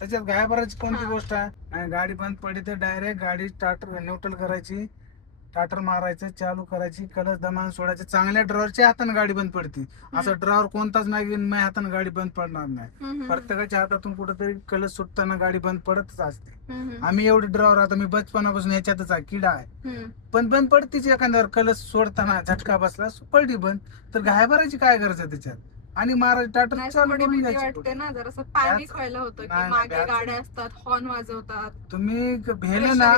त्याच्यात घायभराची कोणती गोष्ट आहे? आणि गाडी बंद पडली तर डायरेक्ट गाडी स्टार्टर न्यूट्रल करायची, स्टार्टर मारायचं, चालू करायची, कलच दमान सोडायचे. चांगल्या ड्रायव्हरच्या हाताने गाडी बंद पडते. असं ड्रायव्हर कोणताच नाही माझ्या हाताने गाडी बंद पडणार नाही. प्रत्येकाच्या हातातून कुठेतरी कलच सुटताना गाडी बंद पडतच असते. आम्ही एवढे ड्रायव्हर, आता मी बचपनापासून याच्यातच आहे, किडा आहे, पण बंद पडतीच एखाद्यावर कलच सोडताना झटका बसला पडली बंद. तर घायभराची काय गरज आहे त्याच्यात? आणि महाराज टाटा चालू करून वाटते ना, जरासं पॅनिक व्हायला होतं की मागे गाड्या असतात, हॉर्न वाजवतात, तुम्ही भेले ना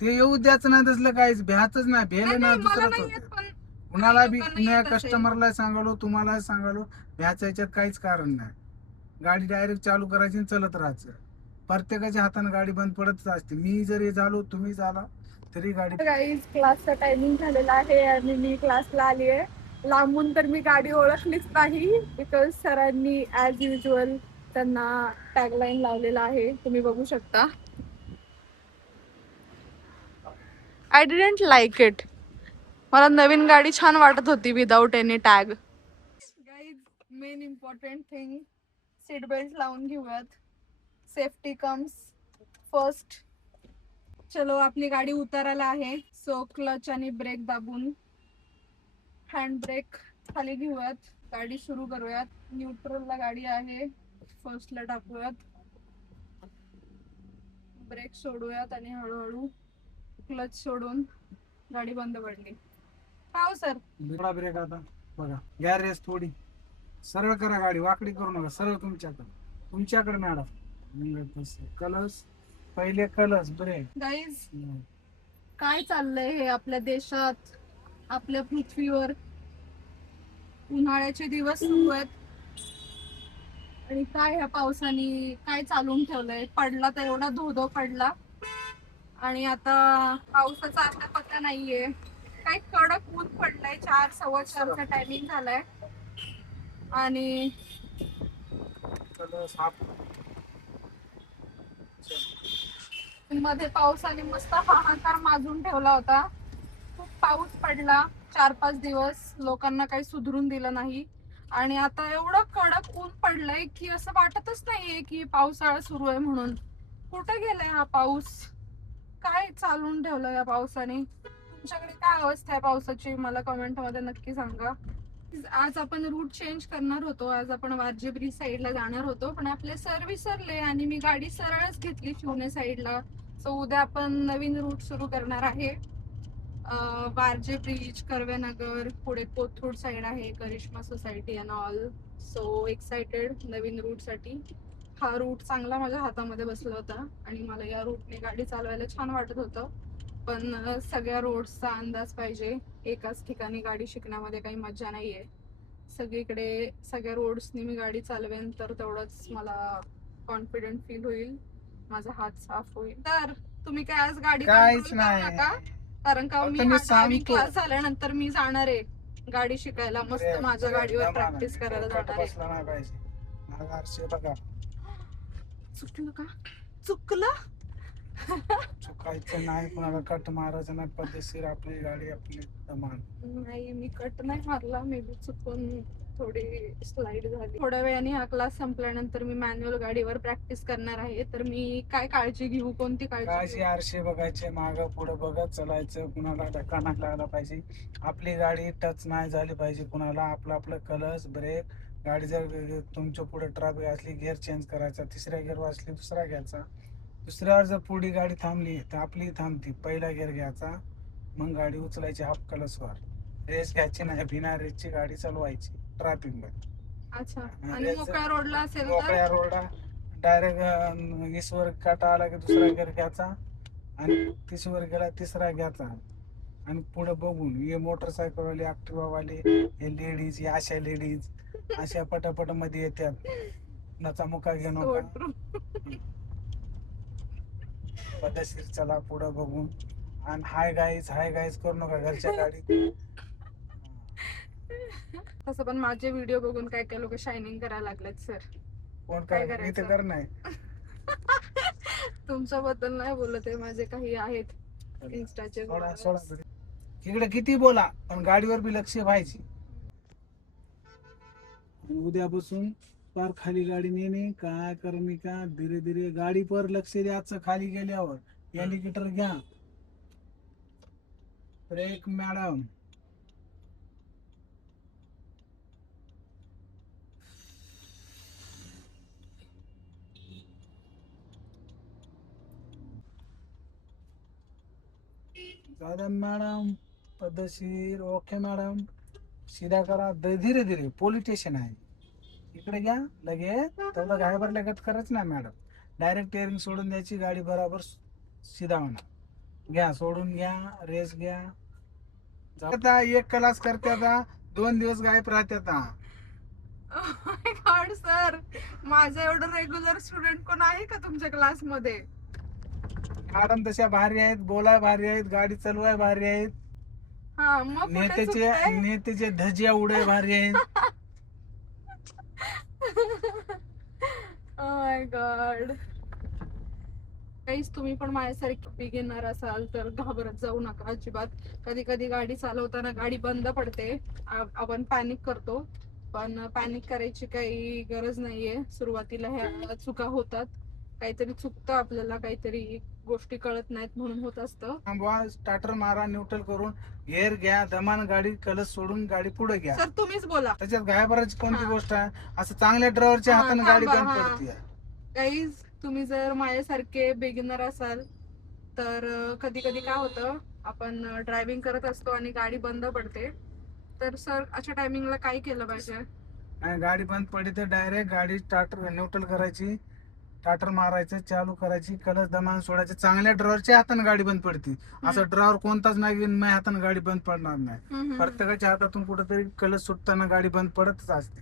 ते येऊ द्याच नाही, तसलं काहीच भ्याच नाही. भेले ना दुसरंच होतं. कुणाला बी कुण्या कस्टमरला सांगालो, तुम्हाला सांगालो, भ्याच्या याच्यात काहीच कारण नाही. गाडी डायरेक्ट चालू करायची आणि चलत राहायचं. प्रत्येकाच्या हाताने गाडी बंद पडतच असते. मी जरी झालो, तुम्ही झाला तरी गाडी. गाईज क्लासचा टायमिंग झालेला आहे आणि मी क्लासला आली आहे. लांबून तर मी गाडी ओळखलीच नाही, बिकॉज सरांनी ॲज युजल त्यांना टॅगलाईन लावलेला आहे, तुम्ही बघू शकता. I didn't like it. मला नवीन गाडी छान वाटत होती without any tag. Guys, main important thing, seat belt लावून घेऊयात. Safety comes first. चलो, आपली गाडी उतारायला आहे, सो क्लच आणि ब्रेक दाबून हँड ब्रेक खाली घेऊयात, गाडी सुरू करूयात. न्यूट्रलला गाडी आहे, फर्स्टला टाकूयात, ब्रेक सोडूयात आणि हळूहळू क्लच सोडून गाडी बंद पडली. पाव सर, थोडा ब्रेक आता बघा, गॅर रेस थोडी सरळ करा, गाडी वाकडी करू नका, सरळ तुमच्याकडे मॅडम. कलस पहिले, कलस ब्रेक. गाईज, काय चाललंय हे आपल्या देशात, आपल्या पृथ्वीवर? उन्हाळ्याचे दिवस सुरू आहेत आणि काय ह्या पावसाने काय चालून ठेवलंय. पडला तर एवढा धो पडला आणि आता पावसाचा आता पत्ता नाहीये. काय कडक ऊन पडलंय. 4:15चा टायमिंग झालाय आणि मध्ये पावसाने मस्त हाहाकार माजून ठेवला होता. खूप पाऊस पडला 4-5 दिवस, लोकांना काही सुधरून दिलं नाही आणि आता एवढं कडक ऊन पडलंय की असं वाटतच नाहीये की पावसाळा सुरू आहे म्हणून. कुठे गेलाय हा पाऊस? काय चालून ठेवलं या पावसाने? तुमच्याकडे काय अवस्था आहे पावसाची, मला कमेंट मध्ये नक्की सांगा. आज आपण रूट चेंज करणार होतो, आज आपण वारजे ब्रिज साईडला जाणार होतो, पण आपले सर विसरले आणि मी गाडी सरळच घेतली शिवणे साईडला. सो उद्या आपण नवीन रूट सुरू करणार आहे. वारजे ब्रिज, कर्वेनगर, पुढे कोथरूड साईड आहे, Karishma society and all. So excited नवीन रूट साठी. हा रूट चांगला माझ्या हातामध्ये बसला होता आणि मला या रूटने गाडी चालवायला छान वाटत होतं, पण सगळ्या रोड्सचा अंदाज पाहिजे. एकाच ठिकाणी गाडी शिकण्यामध्ये काही मजा नाहीये. सगळीकडे सगळ्या रोड्सनी मी गाडी चालवेन तर तेवढंच मला कॉन्फिडंट फील होईल, माझा हात साफ होईल. तर तुम्ही काय आज गाडी काहीच कंट्रोल करू नाही. नका, कारण का मी ड्रायव्हिंग क्लास झाल्यानंतर मी जाणार आहे गाडी शिकायला. मस्त माझ्या गाडीवर प्रॅक्टिस करायला जाणार आहे. चुकलं का? चुकलं? चुकायचं नाही, कुणाला कट मारायचं नाही, पद्धतशीर आपली गाडी आपली दमान. नाही, मी कट नाही मारला, मे बी चुकून थोडी स्लाइड झाली. थोड्या वेळाने हा क्लास संपल्यानंतर मी मॅन्युअल गाडीवर प्रॅक्टिस करणार आहे. तर मी काय काळजी घेऊ, कोणती काळजी घेऊ? आरशे बघायचे, माग पुढे बघत चालायचं, कुणाला धक्का नाही लागला पाहिजे, आपली गाडी टच नाही झाली पाहिजे कुणाला. आपलं कलस ब्रेक, गाडी जर तुमच्या पुढे ट्रॅफिक असली गिअर चेंज करायचा, तिसऱ्या गिअरवर असली दुसरा घ्यायचा, दुसऱ्यावर जर पुढे गाडी थांबली तर आपली थांबती, पहिला गिअर घ्यायचा, मग गाडी उचलायची हाफ कलसवर. रेस घ्यायची नाही, बिना रेसची गाडी चालवायची ट्रॅफिक मध्ये. अच्छा, आणि मोकळ्या रोडला असेल तर मोकळ्या रोडला डायरेक्ट इसवर काटा आला की दुसरा गिअर घ्यायचा आणि तिसवर गेला तिसरा घ्यायचा आणि पुढे बघून. हे मोटरसायकल वाले, ऍक्टिव्हा वाले, हे लेडीज, हे अशा लेडीज अशा पटापट मध्ये येतात, नाचा मुका घेऊ नका, पद्धतशीर चला पुढे बघून. आणि हाय गाईज करू नका घरच्या गाडीत. तसं पण माझे व्हिडिओ बघून काय काय लोक शायनिंग करायला लागलेत सर. कोण काय मी तर कर नाही. तुमच्याबद्दल नाही बोलत आहे, माझे काही आहेत इन्स्टाचे. इकडे किती बोला पण गाडीवर बी लक्ष पाहिजे. उद्यापासून पार खाली गाडी नेणे काय करणे का धीरे धीरे गाडी पर लक्ष द्यायचं खाली गेल्यावर इंडिकेटर घ्या ब्रेक मॅडम दादा मॅडम पद्धतशीर ओके मॅडम सीधा करा धीरे धीरे पोलीस स्टेशन आहे इकडे घ्या लगेच तेवढं घायभर लगत करच ना मॅडम डायरेक्ट टेअरिंग सोडून द्यायची गाडी बरोबर सीधा होणार घ्या सोडून घ्या रेस घ्या आता एक क्लास करते आता 2 दिवस गायब राहते आता गॉड सर माझं एवढं रेग्युलर स्टुडंट कोण आहे का तुमच्या क्लासमध्ये? मॅडम तशा भारी आहेत बोलाय भारी आहेत गाडी चालवाय भारी आहेत हा मग कुठे चुकतंय? नेत्याचे धजिया उडाय भारी आहेत माय गॉड काहीच तुम्ही पण माझ्यासारखी बिगिनर असाल तर घाबरत जाऊ नका अजिबात. कधी कधी गाडी चालवताना गाडी बंद पडते आपण पॅनिक करतो पण पॅनिक करायची काही गरज नाहीये. सुरुवातीला ह्या चुका होतात काहीतरी चुकतं आपल्याला काहीतरी गोष्टी कळत नाहीत म्हणून होत असतं. स्टार्टर मारा न्यूट्रल करून गेअर घ्या दमान गाडी कलस सोडून गाडी पुढे घ्या. सर तुम्हीच बोला त्याच्यात घायभराची कोणती हा. गोष्ट आहे असं चांगल्या ड्रायव्हरच्या हा, हाताने गाडी थांबा, बंद हा. पडते गाईज तुम्ही जर माझ्यासारखे बिगिनर असाल तर कधी कधी काय होतं आपण ड्रायव्हिंग करत असतो आणि गाडी बंद पडते तर सर अशा टायमिंगला काय केलं पाहिजे? आणि गाडी बंद पडली तर डायरेक्ट गाडी स्टार्टर न्यूट्रल करायची स्टार्टर मारायचं चालू करायची कलस दमान सोडायचं. चांगल्या ड्रायव्हरच्या हाताने गाडी बंद पडते असं ड्रायव्हर कोणताच नाही की माझ्या हाताने गाडी बंद पडणार नाही. प्रत्येकाच्या हातातून कुठेतरी कलस सुटताना गाडी बंद पडतच असते.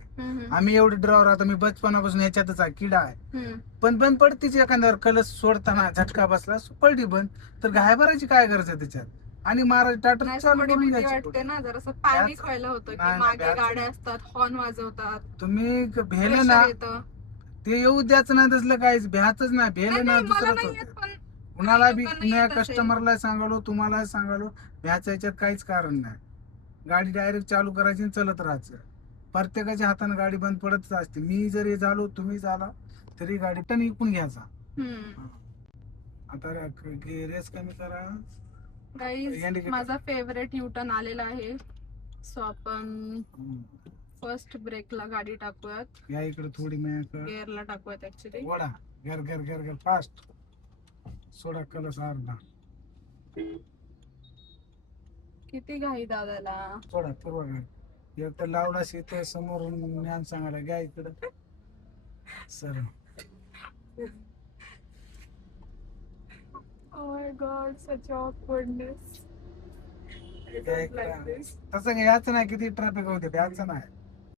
आम्ही एवढे ड्रायव्हर आता मी बचपनापासून ह्याच्यातच आहे किडा आहे पण बंद पडतीच एखाद्यावर कलस सोडताना झटका बसला पडली बंद तर घायभराची काय गरज आहे त्याच्यात आणि महाराज टाटर नाही, चालू थोडी करून भीती घ्यायची वाटते पुढे. ना जरासं पॅनिक व्हायला होतं की नाही, मागे नाही, गाड्या असतात हॉर्न वाजवतात तुम्ही भेले pressure ना येतं. ते येऊ द्यायचं नाही तसलं काहीच भ्याच नाही भेले नाही, ना नाही, मला दुसरंच नाही येत होतं. पण कुणाला बी लोकांना कुण्या येत असेल. कस्टमरला सांगालो तुम्हाला सांगालो भ्याच्या याच्यात काहीच कारण नाही. गाडी डायरेक्ट चालू करायची आणि चलत राहायचं. प्रत्येकाच्या हाताने गाडी बंद पडतच असते. मी जरी झालो तुम्ही झाला तरी गाडी टन इकून घ्यायचा. आता रेस कमी करा. Guys Indicator. माझा फेवरेट युटर्न आलेला आहे सो आपण फर्स्ट ब्रेकला गाडी टाकूयात या इकडे थोडी माझ्याकडे गिअरला टाकूयात ऍक्च्युली. वडा घर घर घर घर फास्ट सोडा कलस अर्धा किती घाई दादाला. सोडा पूर्व घर एक तर लावला शेते समोरून ज्ञान सांगायला घ्या इकडं sir. Oh my god, such awkwardness. I don't like this. तसं घ्यायचं नाही किती ट्रॅफिक होते द्यायचं नाही.